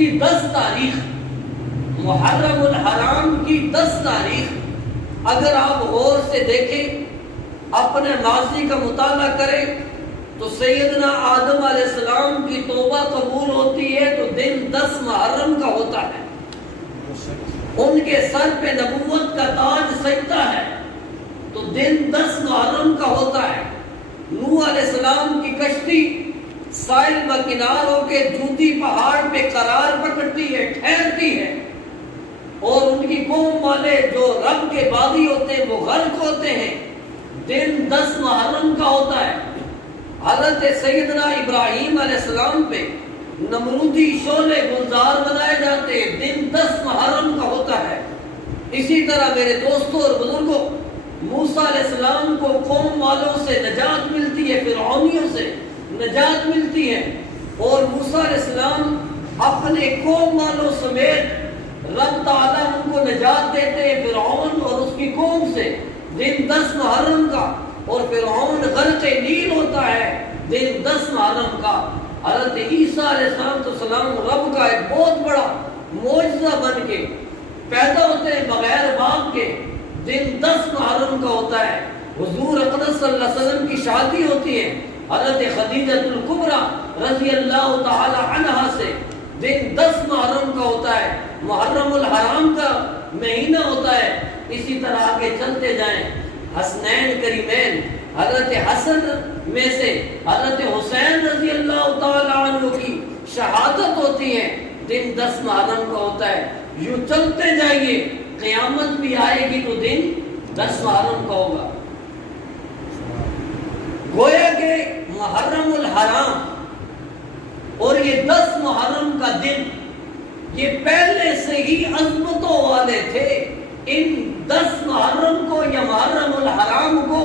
10 تاریخ محرم الحرام کی 10 تاریخ اگر آپ غور سے دیکھیں، اپنے ماضی کا مطالعہ کریں تو سیدنا آدم علیہ السلام کی توبہ قبول ہوتی ہے تو دن 10 محرم کا ہوتا ہے، ان کے سر پہ نبوت کا تاج سجدہ ہے تو دن 10 محرم کا ہوتا ہے۔ نوح علیہ السلام کی کشتی ساحل و کنار ہو کے جوتی پہاڑ پہ قرار پکڑتی ہے، ٹھہرتی ہے، اور ان کی قوم والے جو رب کے باغی ہوتے ہیں وہ غرق ہوتے ہیں، دن 10 محرم کا ہوتا ہے۔ حضرت سیدنا ابراہیم علیہ السلام پہ نمرودی شعلے گلزار بنائے جاتے ہیں، دن 10 محرم کا ہوتا ہے۔ اسی طرح میرے دوستوں اور بزرگوں، موسیٰ علیہ السلام کو قوم والوں سے نجات ملتی ہے، فرعونیوں سے نجات ملتی ہے، اور موسیٰ علیہ السلام اپنے قوم والوں سمیت رب تعالیٰ ان کو نجات دیتے ہیں فرعون اور اس کی قوم سے، دن 10 محرم کا، اور فرعون غرق نیل ہوتا ہے دن 10 محرم کا۔ حضرت عیسیٰ علیہ السلام رب کا ایک بہت بڑا معجزہ بن کے پیدا ہوتے ہیں بغیر باپ کے، دن 10 محرم کا ہوتا ہے۔ حضور اقدس صلی اللہ علیہ وسلم کی شادی ہوتی ہے حضرت خدیجہ الکبریٰ رضی اللہ تعالی عنہا سے، دن 10 محرم کا ہوتا ہے، محرم الحرام کا مہینہ ہوتا ہے۔ اسی طرح آگے چلتے جائیں، حسنین کریمین حضرت حسن میں سے حضرت حسین رضی اللہ تعالی عنہ کی شہادت ہوتی ہے، دن 10 محرم کا ہوتا ہے۔ یوں چلتے جائیے، قیامت بھی آئے گی تو دن 10 محرم کا ہوگا۔ گویا کہ محرم الحرام اور یہ 10 محرم کا دن یہ پہلے سے ہی عظمتوں والے تھے۔ ان 10 محرم کو یا محرم الحرام کو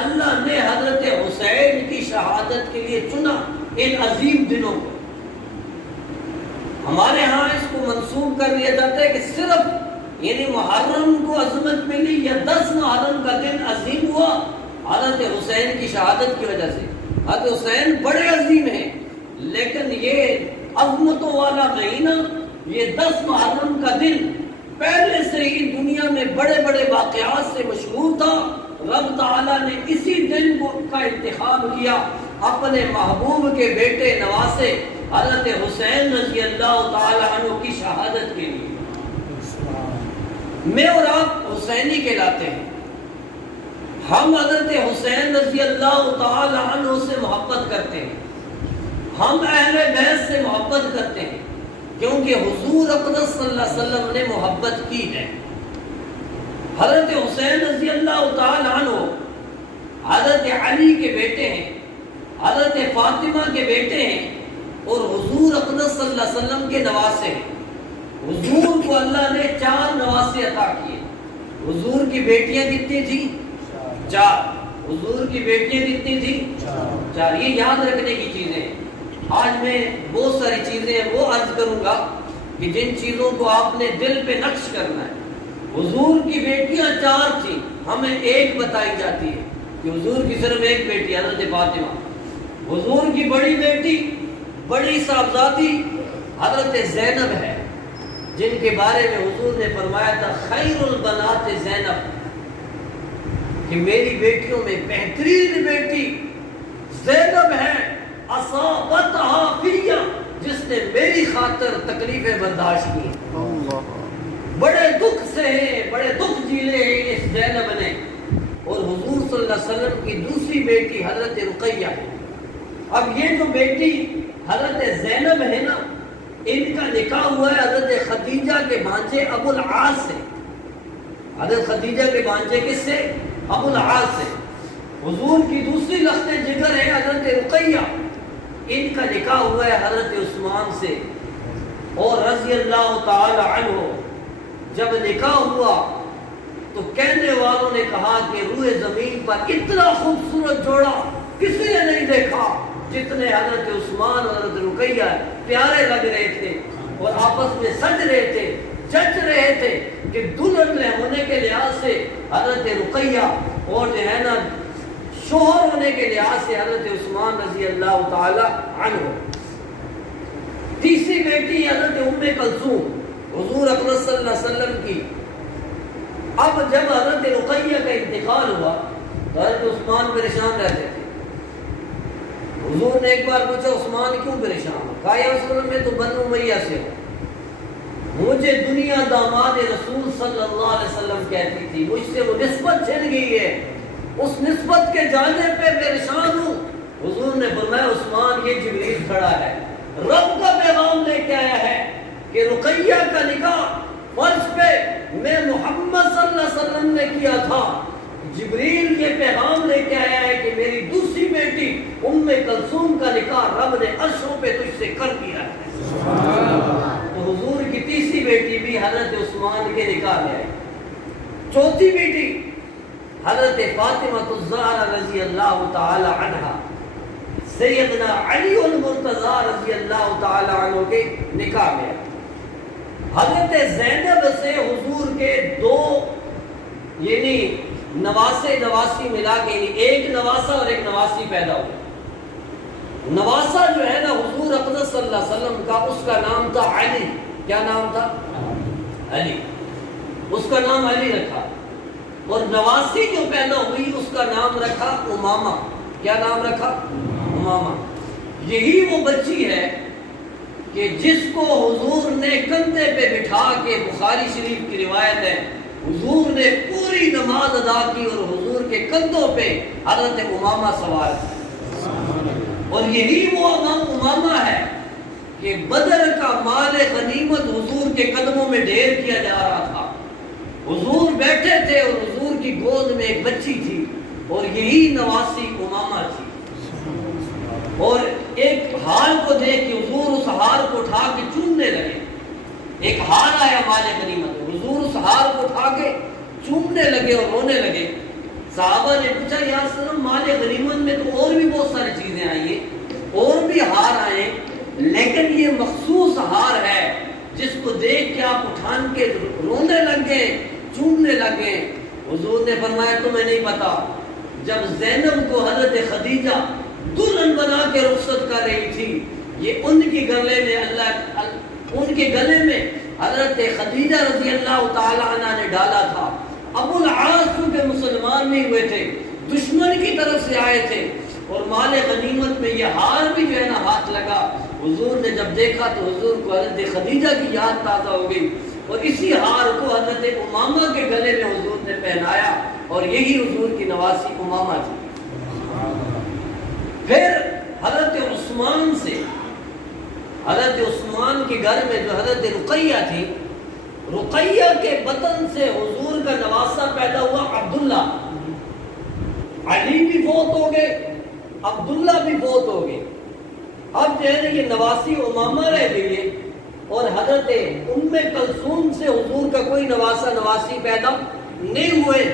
اللہ نے حضرت حسین کی شہادت کے لیے چنا، ان عظیم دنوں کو۔ ہمارے ہاں اس کو منسوب کر دیا جاتا ہے کہ صرف یعنی محرم کو عظمت ملی یا 10 محرم کا دن عظیم ہوا حضرت حسین کی شہادت کی وجہ سے۔ حضرت حسین بڑے عظیم ہیں، لیکن یہ عظمتوں والا مہینہ، یہ 10 محرم کا دن پہلے سے ہی دنیا میں بڑے بڑے واقعات سے مشہور تھا۔ رب تعالیٰ نے اسی دن کا انتخاب کیا اپنے محبوب کے بیٹے نواسے حضرت حسین رضی اللہ تعالی عنہ کی شہادت کے لیے۔ میں اور آپ حسینی کہلاتے ہیں، ہم حضرت حسین رضی اللہ تعالی عنہ سے محبت کرتے ہیں، ہم اہل بیت سے محبت کرتے ہیں، کیونکہ حضور اقدس صلی اللہ علیہ وسلم نے محبت کی ہے۔ حضرت حسین رضی اللہ تعالی عنہ حضرت علی کے بیٹے ہیں، حضرت فاطمہ کے بیٹے ہیں، اور حضور اقدس صلی اللہ علیہ وسلم کے نواسے ہیں۔ حضور کو اللہ نے 4 نواسے عطا کیے۔ حضور کی بیٹیاں کتنی تھیں؟ 4۔ حضور کی بیٹیاں کتنی تھیں؟ 4۔ یہ یاد رکھنے کی چیزیں۔ آج میں بہت ساری چیزیں وہ عرض کروں گا کہ جن چیزوں کو آپ نے دل پہ نقش کرنا ہے۔ حضور کی بیٹیاں 4 تھیں، ہمیں ایک بتائی جاتی ہے کہ حضور کی صرف ایک بیٹی حضرت فاطمہ۔ حضور کی بڑی بیٹی، بڑی صاحبزادی حضرت زینب ہے، جن کے بارے میں حضور نے فرمایا تھا خیر البنات زینب، کہ میری بیٹیوں میں بہترین بیٹی زینب ہے، اصابتہا فیہ، جس نے میری خاطر تکلیفیں برداشت کی، بڑے دکھ سے ہیں، بڑے دکھ جھیلے ہیں اس زینب نے۔ اور حضور صلی اللہ علیہ وسلم کی دوسری بیٹی حضرت رقیہ ہے۔ اب یہ جو بیٹی حضرت زینب ہے نا، ان کا نکاح ہوا ہے حضرت خدیجہ کے بھانجے ابو العاص سے۔ حضرت خدیجہ کے بھانجے کس سے؟ ابو العاص سے۔ حضور کی دوسری لخت جگر ہے حضرت رقیہ، ان کا نکاح ہوا ہے حضرت عثمان سے۔ اور رضی اللہ تعالی عنہ جب نکاح ہوا تو کہنے والوں نے کہا کہ روئے زمین پر اتنا خوبصورت جوڑا کسی نے نہیں دیکھا جتنے حضرت عثمان اور حضرت رقیہ پیارے لگ رہے تھے، اور آپس میں سج رہے تھے، جچ رہے تھے کہ دلہن ہونے کے لحاظ سے حضرت رقیہ اور جو ہے نا شوہر ہونے کے لحاظ سے حضرت عثمان رضی اللہ تعالی عنہ۔ تیسری بیٹی حضرت ام کلثوم حضور اکرم صلی اللہ علیہ وسلم کی. اب جب حضرت رقیہ کا انتقال ہوا تو حضرت عثمان پریشان رہتے تھے. حضور نے ایک بار پوچھا عثمان کیوں پریشان ہو؟ کہا یا رسول اللہ میں تو بنو امیہ سے ہوں. مجھے دنیا داماد رسول صلی اللہ علیہ وسلم کہتی تھی, مجھ سے وہ نسبت چھن گئی ہے, اس نسبت کے جانے پہ پریشان ہوں. حضور نے فرمایا عثمان یہ جبریل کھڑا ہے, رب کا پیغام لے کے آیا ہے کہ رقیہ کا نکاح فرض پہ میں محمد صلی اللہ علیہ وسلم نے کیا تھا. جبریل یہ پیغام لے کے آیا ہے کہ میری دوسری بیٹی ام کلثوم کا نکاح رب نے عرشوں پہ تجھ سے کر دیا ہے. تو حضور کی تیسری بیٹی بھی حضرت عثمان کے نکاح میں آئی. چوتھی بیٹی حضرت فاطمہ الزہرا رضی اللہ تعالی عنہا سیدنا علی المرتضی رضی اللہ تعالی عنہ کے نکاح میں آئی. حضرت زینب سے حضور کے دو یعنی نواسے نواسی ملا کے ایک نواسا اور ایک نواسی پیدا ہوئے. نواسا جو ہے نا حضور اقدس صلی اللہ علیہ وسلم کا, اس کا نام تھا علی. کیا نام تھا؟ علی. اس کا نام علی رکھا. اور نواسی جو پیدا ہوئی اس کا نام رکھا امامہ. کیا نام رکھا؟ امامہ. یہی وہ بچی ہے کہ جس کو حضور نے کندھے پہ بٹھا کے, بخاری شریف کی روایت ہے, حضور نے پوری نماز ادا کی اور حضور کے کندھوں پہ حضرت امامہ سوار تھی. اور یہی وہ امامہ ہے کہ بدر کا مال غنیمت حضور کے قدموں میں ڈھیر کیا جا رہا تھا. حضور بیٹھے تھے اور حضور کی گود میں ایک بچی تھی اور یہی نواسی امامہ تھی. اور ایک ہار کو دیکھ کے حضور اس ہار کو اٹھا کے چومنے لگے. ایک ہار آیا مال غنیمت, حضور اس ہار کو اٹھا کے چومنے لگے اور رونے لگے. صحابہ نے پوچھا یا رسول اللہ مال غنیمت میں تو اور بھی بہت ساری چیزیں آئی ہیں, اور بھی ہار آئے, لیکن یہ مخصوص ہار ہے جس کو دیکھ کے آپ اٹھان کے رونے لگ گئے, چومنے لگ گئے. حضور نے فرمایا تمہیں نہیں پتا, جب زینب کو حضرت خدیجہ دلہن بنا کے رخصت کر رہی تھی, یہ ان کے گلے میں حضرت خدیجہ رضی اللہ تعالی عنہ نے ڈالا تھا. ابو العاص کے مسلمان نہیں ہوئے تھے, دشمن کی طرف سے آئے تھے, اور مال غنیمت میں یہ ہار بھی جو ہے نا ہاتھ لگا. حضور نے جب دیکھا تو حضور کو حضرت خدیجہ کی یاد تازہ ہو گئی, اور اسی ہار کو حضرت امامہ کے گلے میں حضور نے پہنایا, اور یہی حضور کی نواسی امامہ تھی. پھر حضرت عثمان سے, حضرت عثمان کے گھر میں جو حضرت رقیہ تھی, رقیہ کے بطن سے حضور کا نواسا پیدا ہوا عبداللہ. علی بھی فوت ہو گئے, عبداللہ بھی فوت ہو گئے. اب جو ہے نا یہ نواسی امامہ رہ گئی ہے, اور حضرت ام کلثوم سے حضور کا کوئی نواسا نواسی پیدا نہیں ہوئے.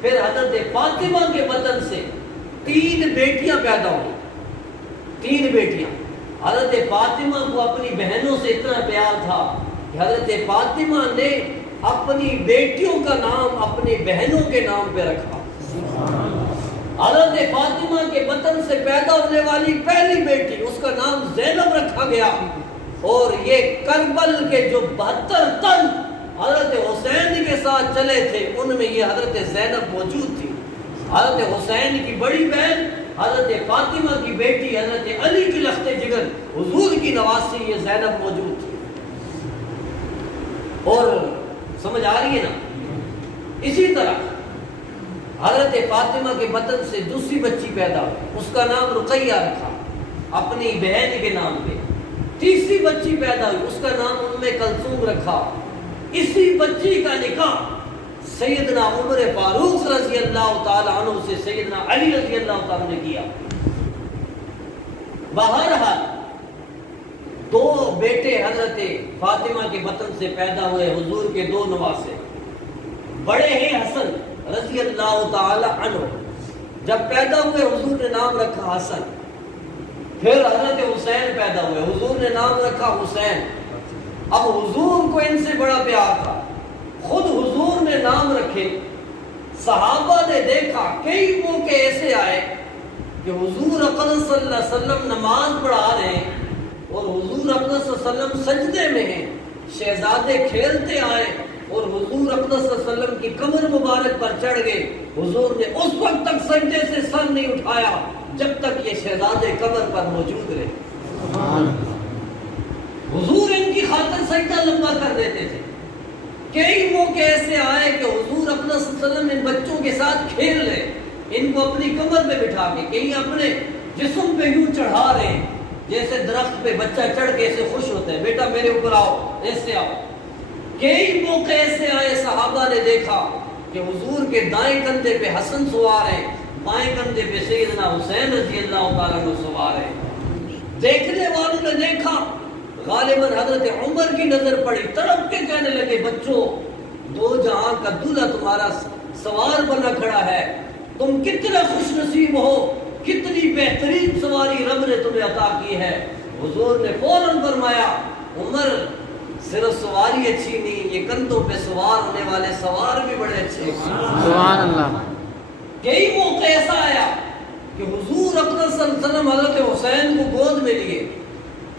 پھر حضرت فاطمہ کے بطن سے 3 بیٹیاں پیدا ہوئی. 3 بیٹیاں. حضرت فاطمہ کو اپنی بہنوں سے اتنا پیار تھا کہ حضرت فاطمہ نے اپنی بیٹیوں کا نام اپنی بہنوں کے نام پہ رکھا. حضرت فاطمہ کے بطن سے پیدا ہونے والی پہلی بیٹی, اس کا نام زینب رکھا گیا. اور یہ کربل کے جو 72 تن حضرت حسین کے ساتھ چلے تھے, ان میں یہ حضرت زینب موجود تھی. حضرت حسین کی بڑی بہن, حضرت فاطمہ کی بیٹی, حضرت علی کی لخت جگر, حضور کی نواسی یہ زینب موجود تھی. اور سمجھ آ رہی ہے نا. اسی طرح حضرت فاطمہ کے بطن سے دوسری بچی پیدا ہوئی, اس کا نام رقیہ رکھا اپنی بہن کے نام پہ. تیسری بچی پیدا ہوئی, اس کا نام ام کلثوم رکھا. اسی بچی کا نکاح سیدنا عمر فاروق رضی اللہ تعالی عنہ سے سیدنا علی رضی اللہ تعالی عنہ نے کیا. بہرحال 2 بیٹے حضرت فاطمہ کے بطن سے پیدا ہوئے, حضور کے 2 نواسے. بڑے ہیں حسن رضی اللہ تعالی عنہ, جب پیدا ہوئے حضور نے نام رکھا حسن. پھر حضرت حسین پیدا ہوئے, حضور نے نام رکھا حسین. اب حضور کو ان سے بڑا پیار تھا, خود حضور نے نام رکھے. صحابہ نے دیکھا کئی موقع ایسے آئے کہ حضور اکرم صلی اللہ علیہ وسلم نماز پڑھا رہے ہیں اور حضور اکرم صلی اللہ علیہ وسلم سجدے میں ہیں, شہزادے کھیلتے آئے اور حضور اقدس صلی اللہ علیہ وسلم کی کمر مبارک پر چڑھ گئے. حضور نے اس وقت تک سجدے سے سر نہیں اٹھایا جب تک یہ شہزادے کمر پر موجود رہے. حضور ان کی خاطر سجدہ لمبا کر دیتے تھے. کئی موقع ایسے آئے کہ حضور اقدس صلی اللہ علیہ وسلم ان بچوں کے ساتھ کھیل رہے, ان کو اپنی کمر پہ بٹھا کے کہیں اپنے جسم پہ یوں چڑھا رہے ہیں جیسے درخت پہ بچہ چڑھ کے ایسے خوش ہوتا ہے, بیٹا میرے اوپر آؤ, ایسے آؤ. کئی موقع ایسے آئے صحابہ نے دیکھا کہ حضور کے دائیں کندھے پہ حسن سوار ہے, بائیں کندھے پہ سیدنا حسین رضی اللہ تعالیٰ عنہ سوار ہے. دیکھنے والوں نے دیکھا, غالباً حضرت عمر کی نظر پڑی, تڑپ کے کہنے لگے بچوں دو جہاں کا دلہا تمہارا سوار بنا کھڑا ہے, تم کتنا خوش نصیب ہو, کتنی بہترین سواری رب نے تمہیں عطا کی ہے. حضور نے فوراً فرمایا عمر صرف سواری اچھی نہیں, یہ کندھوں پہ سوار ہونے والے سوار بھی بڑے اچھے. سبحان اللہ. کئی موقع ایسا آیا کہ حضور اقدس صلی اللہ علیہ وسلم حضرت حسین کو گود میں لیے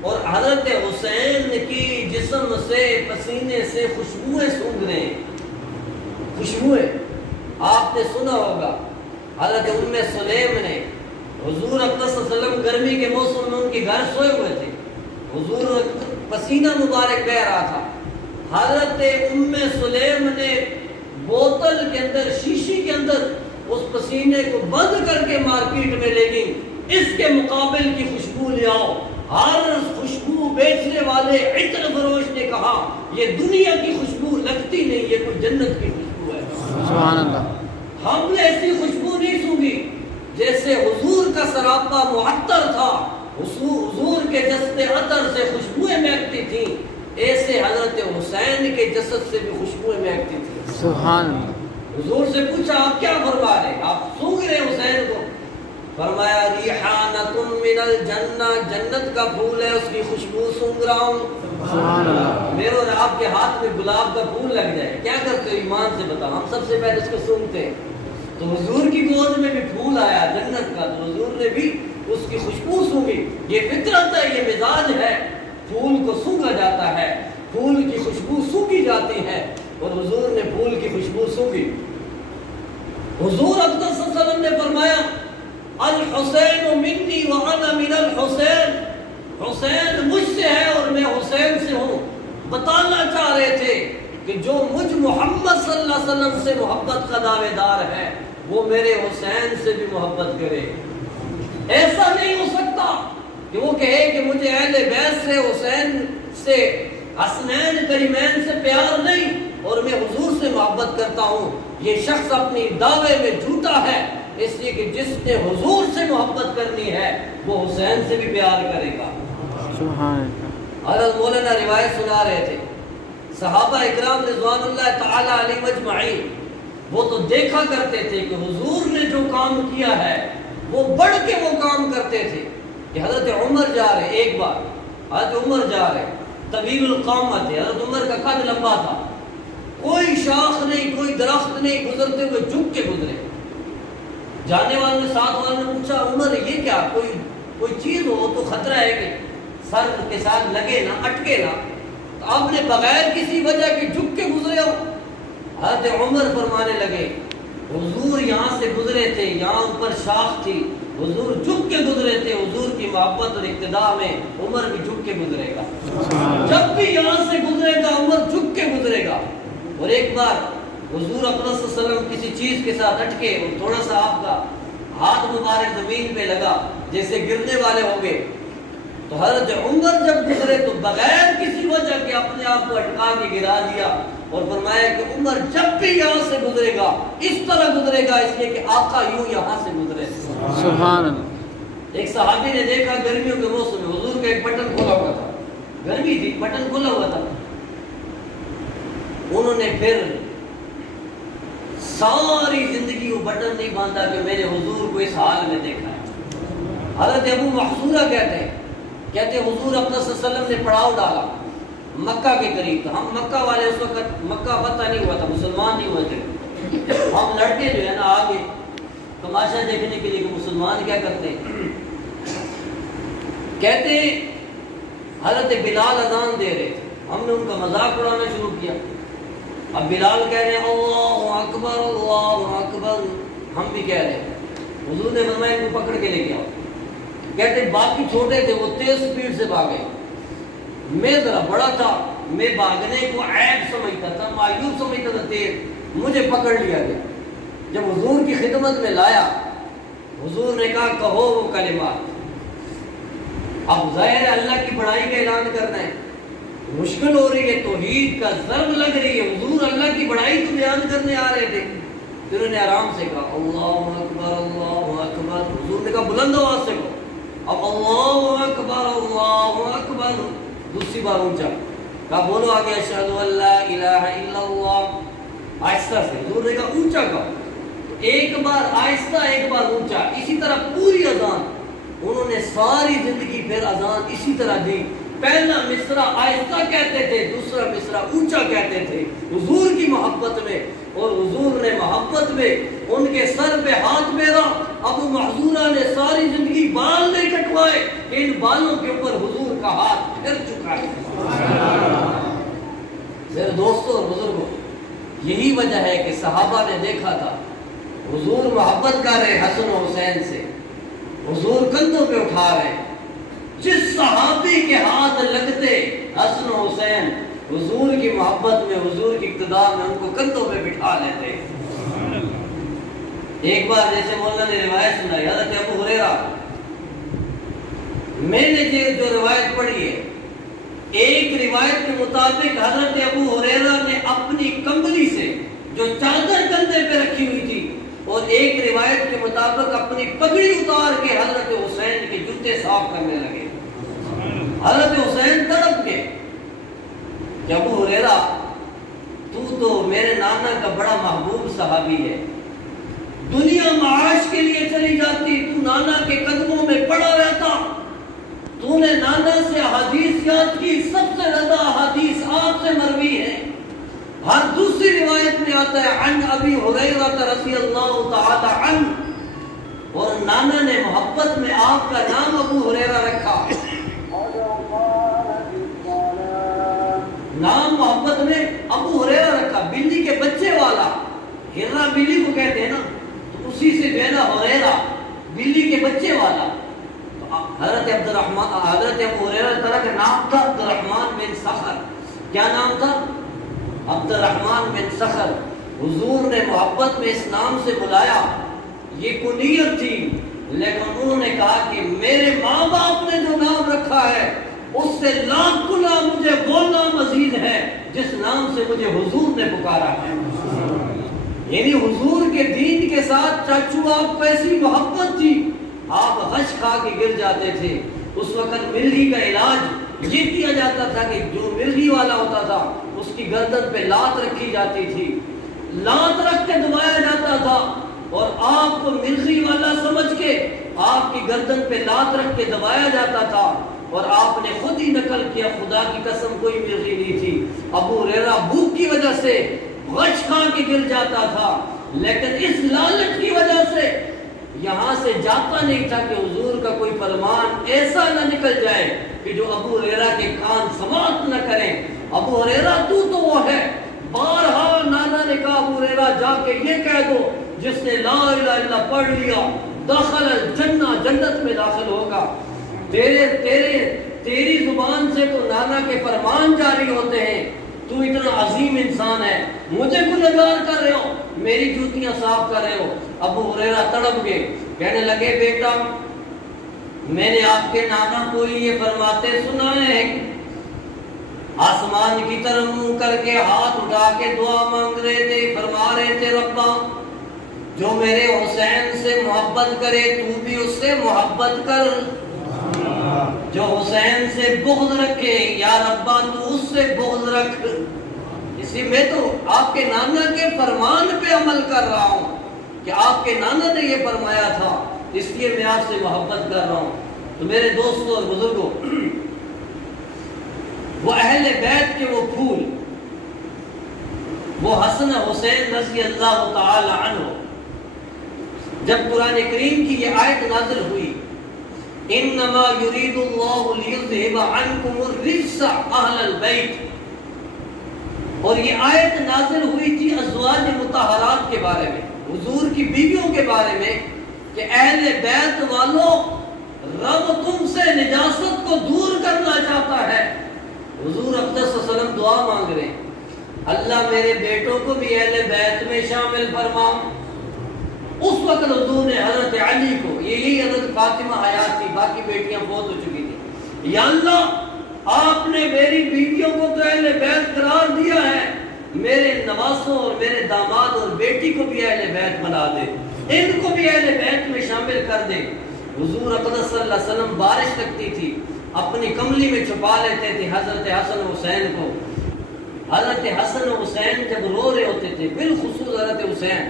اور حضرت حسین کی جسم سے پسینے سے خوشبوئیں سونگھ رہے ہیں. خوشبوئیں آپ نے سنا ہوگا, حضرت ام سلیم نے حضور اقدس صلی اللہ علیہ وسلم گرمی کے موسم میں ان کے گھر سوئے ہوئے تھے, حضور پسینہ مبارک بہ رہا تھا. حضرت ام سلیم نے بوتل کے اندر, شیشی کے اندر اس پسینے کو بند کر کے مارکیٹ میں لے گئی, اس کے مقابل کی خوشبو لے آؤ. ہر خوشبو بیچنے والے عطر فروش نے کہا یہ دنیا کی خوشبو لگتی نہیں, یہ کوئی جنت کی خوشبو ہے. سبحان اللہ. ہم نے ایسی خوشبو نہیں سونگھی جیسے حضور کا سراپا معطر تھا, حضور کے جسد عطر سے خوشبوئیں مہکتی تھیں, ایسے حضرت حسین کے جسد سے بھی خوشبوئیں مہکتی تھیں. سبحان اللہ. حضور سے پوچھا آپ کیا فرما رہے, آپ سونگ رہے حسین کو؟ فرمایا ریحانۃ من الجنہ, جنت کا پھول ہے, اس کی خوشبو سونگ رہا ہوں. سبحان اللہ. میرے اور آپ کے ہاتھ میں گلاب کا پھول لگ جائے کیا کرتے ہو, ایمان سے بتاؤ. ہم سب سے پہلے اس کو سونگتے ہیں. تو حضور کی گود میں بھی پھول آیا جنت کا, تو حضور نے بھی اس کی خوشبو سونگی. یہ فطرت ہے, یہ مزاج ہے, پھول کو سونگا جاتا ہے, پھول کی خوشبو سونگی جاتی ہے, اور حضور نے پھول کی خوشبو سونگی. حضور اقدس صلی اللہ علیہ وسلم نے فرمایا الحسین منی وانا من الحسین, حسین مجھ سے ہے اور میں حسین سے ہوں. بتانا چاہ رہے تھے کہ جو مجھ محمد صلی اللہ علیہ وسلم سے محبت کا دعوے دار ہے وہ میرے حسین سے بھی محبت کرے. ایسا نہیں ہو سکتا کہ وہ کہے کہ مجھے اہل بیت سے, حسین سے, حسنین کریمین سے پیار نہیں اور میں حضور سے محبت کرتا ہوں. یہ شخص اپنی دعوے میں جھوٹا ہے, اس لیے کہ جس نے حضور سے محبت کرنی ہے وہ حسین سے بھی پیار کرے گا. سبحان اللہ. حضرت مولانا روایت سنا رہے تھے, صحابہ اکرام رضوان اللہ تعالی علیہ مجمعین وہ تو دیکھا کرتے تھے کہ حضور نے جو کام کیا ہے وہ بڑھ کے وہ کام کرتے تھے. کہ حضرت عمر جا رہے, ایک بار حضرت عمر جا رہے, طویل القامت تھے, حضرت عمر کا قد لمبا تھا, کوئی شاخ نہیں, کوئی درخت نہیں, گزرتے ہوئے جھک کے گزرے. جانے والوں نے, ساتھ والوں نے پوچھا عمر یہ کیا, کوئی چیز ہو تو خطرہ ہے کہ سر کے ساتھ لگے نا, اٹکے نا, تو آپ نے بغیر کسی وجہ کے جھک کے گزرے ہو. حضرت عمر فرمانے لگے حضور یہاں سے گزرے تھے, یہاں اوپر شاخ تھی, حضور جھک کے گزرے تھے, حضور کی محبت اور اقتداء میں عمر بھی جھک کے گزرے گا. جب بھی یہاں سے گزرے گا عمر جھک کے گزرے گا. اور ایک بار حضور اقدس صلی اللہ علیہ وسلم کسی چیز کے ساتھ اٹکے اور تھوڑا سا آپ کا ہاتھ مبارک زمین پہ لگا جیسے گرنے والے ہو گئے, تو حضرت عمر جب گزرے تو بغیر کسی وجہ کے اپنے آپ کو اٹکا کے گرا دیا اور فرمایا کہ عمر جب بھی یہاں سے گزرے گا اس طرح گزرے گا, اس لیے کہ آقا یوں یہاں سے گزرے. سبحان اللہ. ایک صحابی نے دیکھا گرمیوں کے موسم میں حضور کا ایک بٹن کھلا ہوا تھا, گرمی تھی, بٹن کھلا ہوا تھا. انہوں نے پھر ساری زندگی وہ بٹن نہیں باندھا کہ میں نے حضور کو اس حال میں دیکھا ہے. حضرت ابو محذورہ کہتے حضور اقدس صلی اللہ علیہ وسلم نے پڑاؤ ڈالا مکہ کے قریب. تو ہم مکہ والے اس وقت مکہ فتح نہیں ہوا تھا, مسلمان نہیں ہوئے تھے. ہم لڑکے جو ہے نا آگے تماشا دیکھنے کے لیے کہ مسلمان کیا کرتے ہیں. کہتے حضرت بلال اذان دے رہے تھے, ہم نے ان کا مذاق اڑانا شروع کیا. اب بلال کہہ رہے ہیں اللہ اکبر اللہ اکبر, ہم بھی کہہ رہے ہیں. حضور نے فرمایا ان کو پکڑ کے لے کے آؤ. کہتے باقی چھوٹے تھے وہ تیز سپیڈ سے بھاگے, میں ذرا بڑا تھا, میں بھاگنے کو عیب سمجھتا تھا, مایوب سمجھتا تھا تیز, مجھے پکڑ لیا گیا. جب حضور کی خدمت میں لایا, حضور نے کہا کہو وہ کلمات. اب ظاہر ہے اللہ کی بڑائی کا اعلان کرنا ہے, مشکل ہو رہی ہے, توحید کا ضرب لگ رہی ہے. حضور اللہ کی بڑائی کو بیان کرنے آ رہے تھے. پھر انہوں نے آرام سے کہا اللہ اکبر اللہ اکبر. حضور نے کہا بلند آواز سے کہو. اب اللہ اکبر اللہ اکبر, دوسری بار اونچا کہا بولو آگے اشہد ان لا الہ الا اللہ. آہستہ سے حضور نے کہا اونچا کہو. ایک بار آہستہ ایک بار اونچا, اسی طرح پوری اذان. انہوں نے ساری زندگی پھر اذان اسی طرح دی. پہلا مصرع آہستہ کہتے تھے, دوسرا مصرع اونچا کہتے تھے حضور کی محبت میں. اور حضور نے محبت میں ان کے سر پہ ہاتھ پھیرا. ابو محذورہ نے ساری زندگی بال نہیں کٹوائے, ان بالوں کے اوپر حضور کا ہاتھ پھر چکا ہے. میرے دوستوں اور بزرگوں, یہی وجہ ہے کہ صحابہ نے دیکھا تھا حضور محبت کر رہے حسن و حسین سے, حضور کندھوں پہ اٹھا رہے. جس صحابی کے ہاتھ لگتے حسن و حسین, حضور کی محبت میں حضور کی اقتداء میں ان کو کندھوں پہ بٹھا لیتے. ایک بار جیسے مولانا نے روایت سنائی, حضرت ابو ہریرہ, میں نے جو روایت پڑھی ہے, ایک روایت کے مطابق حضرت ابو ہریرہ نے اپنی کمبلی سے جو چادر کندھے پہ رکھی ہوئی تھی, اور ایک روایت کے مطابق اپنی پگڑی اتار کے حضرت حسین کے جوتے صاف کرنے لگے. حضرت حسین تڑپ گئے کہ ابو ہریرہ تو میرے نانا کا بڑا محبوب صحابی ہے, دنیا معاش کے لیے چلی جاتی, تو نانا کے قدموں میں پڑا رہتا, تو نے نانا سے احادیث یاد کی, سب سے زیادہ احادیث آپ سے مروی ہے. ہر دوسری روایت میں آتا ہے عن ابی ہریرہ رضی اللہ تعالی عنہ, اور نانا نے محبت میں آپ کا نام ابو ہریرہ رکھا. نام محبت میں ابو ہریرہ رکھا, بلی کے بچے والا. ہرہ بلی کو کہتے ہیں نا, تو اسی سے جو ہے نا ہریرہ بلی کے بچے والا. تو حضرت ابو ہریرہ تعالیٰ کا نام تھا عبد الرحمن بن صخر. کیا نام تھا؟ عبد الرحمن بن صخر. حضور نے محبت میں اس نام سے بلایا, یہ کنیت تھی, لیکن انہوں نے کہا کہ میرے ماں باپ نے جو نام رکھا ہے اس سے لاکھ گنا مجھے وہ نام عزیز ہے جس نام سے مجھے حضور نے پکارا ہے. یعنی حضور کے دین کے ساتھ چاچو آپ کو ایسی محبت تھی, آپ غش کھا کے گر جاتے تھے. اس وقت مرغی کا علاج یہ کیا جاتا تھا کہ جو مرغی والا ہوتا تھا اس کی گردن پہ لات رکھی جاتی تھی, لات رکھ کے دبایا جاتا تھا, اور آپ کو مرغی والا سمجھ کے آپ کی گردن پہ لات رکھ کے دبایا جاتا تھا, اور آپ نے خود ہی نقل کیا خدا کی قسم کوئی مرغی نہیں تھی. ابو ہریرہ بھوک کی وجہ سے غش کھا کے گر جاتا تھا, لیکن اس لالچ کی وجہ سے یہاں سے جاتا نہیں تھا کہ حضور کا کوئی فرمان ایسا نہ نکل جائے کہ جو ابو ہریرہ کے کان سماعت نہ کریں. ابو ہریرہ تو وہ ہے. بارہا نانا نے کہا ابو ہریرہ جا کے یہ کہہ دو جس نے لا الہ الا اللہ پڑھ لیا داخل الجنہ, جنت میں داخل ہوگا. تیری زبان سے تو نانا کے فرمان جاری ہوتے ہیں, تو اتنا عظیم انسان ہے, مجھے گنہگار کر رہے ہو, میری جوتیاں صاف کر رہے ہو. ابو ہریرہ تڑپ گئے, کہنے لگے بیٹا میں نے آپ کے نانا کو یہ فرماتے سنا ہے, آسمان کی طرف منہ کر کے ہاتھ اٹھا کے دعا مانگ رہے تھے, فرما رہے تھے ربا جو میرے حسین سے محبت کرے تو بھی اس سے محبت کر, جو حسین سے بغض رکھے یا ربا تو اس سے بغض رکھ. اسی میں تو آپ کے نانا کے فرمان پہ عمل کر رہا ہوں کہ آپ کے نانا نے یہ فرمایا تھا, اس لیے میں آپ سے محبت کر رہا ہوں. تو میرے دوستوں اور بزرگوں, وہ اہل بیت کے وہ پھول, وہ حسن حسین رضی اللہ تعالی عنہ, جب قرآن کریم کی یہ آیت نازل ہوئی انما یرید اللہ لیذہب عنکم الرجس اہل البیت, اور یہ آیت نازل ہوئی تھی ازواج مطہرات کے بارے میں، حضور کی بیویوں کے بارے میں، کہ اہل بیت والوں رب تم سے نجاست کو دور کرنا چاہتا ہے۔ حضور اقدس صلی اللہ علیہ وسلم دعا مانگ رہے ہیں، اللہ میرے بیٹوں کو بھی اہل بیت میں شامل فرما۔ اس وقت حضور نے حضرت علی کو، یہی حضرت فاطمہ حیات تھی، باقی بیٹیاں بہت ہو چکی تھی، یا اللہ آپ نے میری بیویوں کو تو اہل بیت قرار دیا ہے، میرے نواسوں اور میرے داماد اور بیٹی کو بھی اہل بیت بنا دے، ان کو بھی اہل بیت میں شامل کر دے۔ حضور اقدس صلی اللہ علیہ وسلم بارش لگتی تھی، اپنی کملی میں چھپا لیتے تھے حضرت حسن و حسین کو۔ حضرت حسن و حسین جب رو رہے ہوتے تھے، بالخصوص حضرت حسین،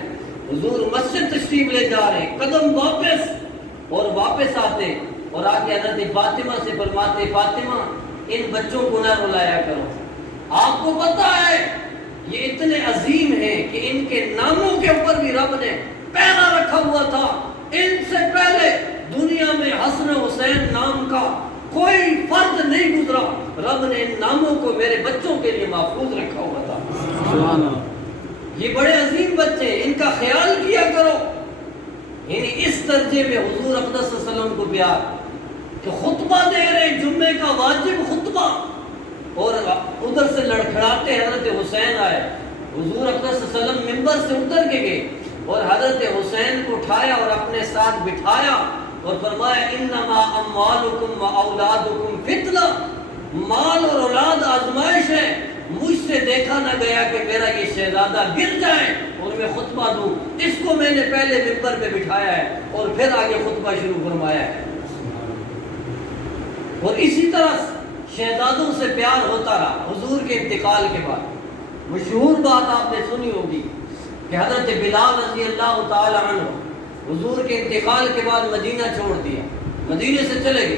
حضور مسجد تشریف لے جا رہے، قدم واپس آتے اور آ کے حضرت فاطمہ سے فرماتے، فاطمہ ان بچوں کو نہ رلایا کرو، آپ کو پتا ہے یہ اتنے عظیم ہیں کہ ان کے ناموں کے اوپر بھی رب نے پہنا رکھا ہوا تھا، ان سے پہلے دنیا میں حسن حسین نام کا کوئی فرد نہیں گزرا، رب نے ان ناموں کو میرے بچوں کے لیے محفوظ رکھا ہوا تھا۔ سبحان اللہ۔ یہ بڑے عظیم بچے، ان کا خیال کیا کرو۔ یعنی اس درجے میں حضور اقدس صلی اللہ علیہ وسلم کو پیار کہ خطبہ دے رہے، جمعے کا واجب خطبہ، اور ادھر سے لڑکھڑاتے حضرت حسین آئے، حضور اقدس صلی اللہ علیہ وسلم ممبر سے اتر کے گئے اور حضرت حسین کو اٹھایا اور اپنے ساتھ بٹھایا اور فرمایا، انما اموالکم و اولادکم فتنہ، مال اور اولاد آزمائش ہے، مجھ سے دیکھا نہ گیا کہ میرا یہ شہزادہ گر جائے اور میں خطبہ دوں، اس کو میں نے پہلے ممبر پہ بٹھایا ہے اور پھر آگے خطبہ شروع فرمایا ہے۔ اور اسی طرح شہزادوں سے پیار ہوتا رہا حضور کے انتقال کے بعد۔ مشہور بات آپ نے سنی ہوگی کہ حضرت بلال رضی اللہ تعالی عنہ حضور کے انتقال کے بعد مدینہ چھوڑ دیا، مدینے سے چلے گئے۔